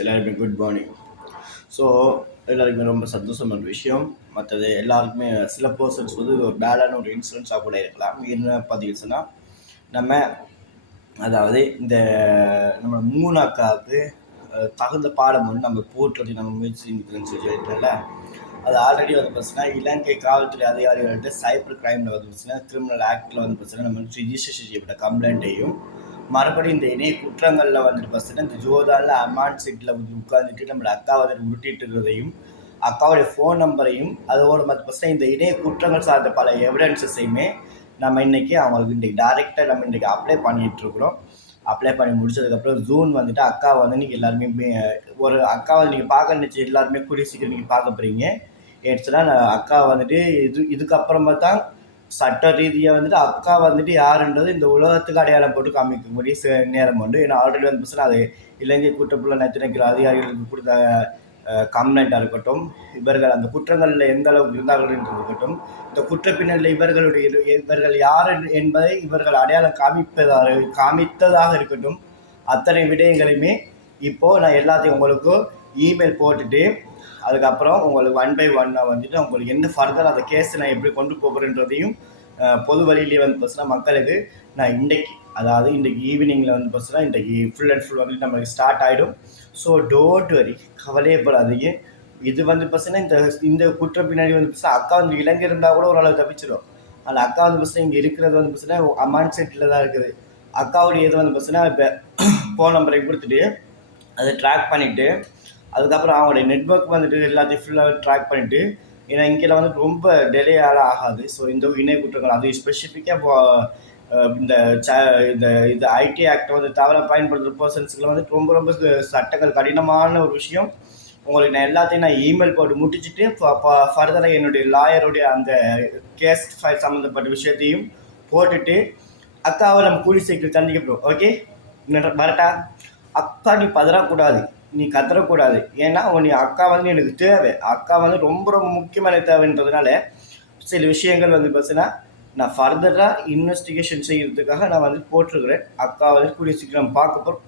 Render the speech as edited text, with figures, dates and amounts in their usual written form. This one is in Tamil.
எல்லாருக்குமே குட் மார்னிங். ஸோ எல்லாருக்குமே ரொம்ப சந்தோஷமான விஷயம். மற்றது எல்லாருக்குமே சில பர்சன்ஸ் வந்து ஒரு பேடான ஒரு இன்சூரன்ஸாக கூட இருக்கலாம். என்ன பார்த்தீங்கன்னா நம்ம அதாவது இந்த நம்ம மூணு அக்காவுக்கு தகுந்த பாடம் வந்து நம்ம போட்டுறது நம்ம முயற்சி சொல்லியிருக்கல. அது ஆல்ரெடி வந்து பார்த்தீங்கன்னா இலங்கை காவல்துறை அதிகாரிகள்கிட்ட சைபர் கிரைமில் வந்து பார்த்தீங்கன்னா கிரிமினல் ஆக்டில் வந்து பார்த்தீங்கன்னா நம்ம ரிஜிஸ்டர் செய்யப்பட்ட கம்ப்ளைண்ட்டையும் மறுபடியும் இந்த இணைய குற்றங்களில் வந்துட்டு பார்த்தீங்கன்னா இந்த ஜோதாவில் அமான் சீட்டில் வந்து உட்காந்துட்டு நம்மளோட அக்காவை உருட்டிட்டு இருக்கிறதையும் அக்காவுடைய ஃபோன் நம்பரையும் அதோட மற்ற பார்த்தீங்கன்னா இந்த இணைய குற்றங்கள் சார்ந்த பல எவிடன்சஸையுமே நம்ம இன்னைக்கு அவங்களுக்கு இன்றைக்கி டைரெக்டாக நம்ம இன்றைக்கி அப்ளை பண்ணிகிட்டு இருக்கிறோம். அப்ளை பண்ணி முடிச்சதுக்கப்புறம் ஜூன் வந்துட்டு அக்காவை வந்து நீங்கள் எல்லாருமே ஒரு அக்காவை நீங்கள் பார்க்க நினச்சி எல்லாருமே கூடிய சீக்கிரம் நீங்கள் பார்க்க போகிறீங்க. ஏற்றுனா அக்கா வந்துட்டு இதுக்கப்புறமா தான் சட்ட ரீதியாக வந்துட்டு அக்கா வந்துட்டு யாருன்றது இந்த உலகத்துக்கு அடையாளம் போட்டு காமிக்கக்கூடிய நேரம் உண்டு. ஏன்னா ஆல்ரெடி வந்து பார்த்தீங்கன்னா அது இலங்கை குற்றப்புலன் திணைக்கள அதிகாரிகளுக்கு கொடுத்த கம்ப்ளைண்ட்டாக இருக்கட்டும், இவர்கள் அந்த குற்றங்களில் எந்த அளவுக்கு இருந்தார்கள் என்று இருக்கட்டும், இந்த குற்ற பின்னணியில் இவர்கள் யார் என்பதை இவர்கள் அடையாளம் காமித்ததாக இருக்கட்டும், அத்தனை விடயங்களையுமே இப்போது நான் எல்லாத்தையும் உங்களுக்கு இமெயில் போட்டுட்டு அதுக்கப்புறம் உங்களுக்கு 1 by 1 வந்துட்டு உங்களுக்கு என்ன ஃபர்தர் அந்த கேஸை நான் எப்படி கொண்டு போகிறேன்றதையும் பொது வழியிலேயே வந்து பார்த்தீங்கன்னா மக்களுக்கு நான் இன்றைக்கி அதாவது இன்றைக்கி ஈவினிங்கில் வந்து பார்த்தீங்கன்னா இன்றைக்கி ஃபுல் அண்ட் ஃபுல் வந்துட்டு நம்மளுக்கு ஸ்டார்ட் ஆகிடும். So don't worry, கவலையப்படாதீங்க. இது வந்து பார்த்தீங்கன்னா இந்த குற்ற பின்னாடி வந்து பார்த்தீங்கன்னா அக்கா வந்து இலங்கை இருந்தால் கூட ஓரளவு தப்பிச்சிடும். அந்த அக்கா வந்து பார்த்தீங்கன்னா இங்கே இருக்கிறது வந்து பார்த்தீங்கன்னா அமான் செட்டில் தான் இருக்குது. அக்காவுடைய இது வந்து பார்த்தீங்கன்னா இப்போ ஃபோன் நம்பரை கொடுத்துட்டு அதை ட்ராக் பண்ணிவிட்டு அதுக்கப்புறம் அவங்களுடைய நெட்ஒர்க் வந்துட்டு எல்லாத்தையும் ஃபுல்லாக ட்ராக் பண்ணிவிட்டு ஏன்னா இங்கே வந்துட்டு ரொம்ப டெலேயால் ஆகாது. ஸோ இந்த இணைய குற்றங்கள் அது ஸ்பெசிஃபிக்காக இந்த இந்த ஐடி ஆக்டை வந்து தவறாக பயன்படுத்துகிற பர்சன்ஸுக்கு வந்துட்டு ரொம்ப ரொம்ப சட்டங்கள் கடினமான ஒரு விஷயம். உங்களுக்கு நான் எல்லாத்தையும் நான் இமெயில் போட்டு முடிச்சுட்டு ஃபர்தராக என்னுடைய லாயருடைய அந்த கேஸ் ஃபைல் சம்மந்தப்பட்ட விஷயத்தையும் போட்டுட்டு அக்காவை நம்ம கூலி சைக்கிள் சந்திக்கப்படும். ஓகே வரட்டா? அக்கா நீ பதறக்கூடாது, நீ கத்தரக்கூடாது. ஏன்னா நீ அக்கா வந்து எனக்கு தேவை, அக்கா வந்து ரொம்ப ரொம்ப முக்கியமான தேவைன்றதுனால சில விஷயங்கள் வந்து பார்த்தீங்கன்னா நான் ஃபர்தராக இன்வெஸ்டிகேஷன் செய்கிறதுக்காக நான் வந்து போட்டிருக்கிறேன். அக்கா வந்து கூடிய சீக்கிரம் பார்க்க போகிறோம்.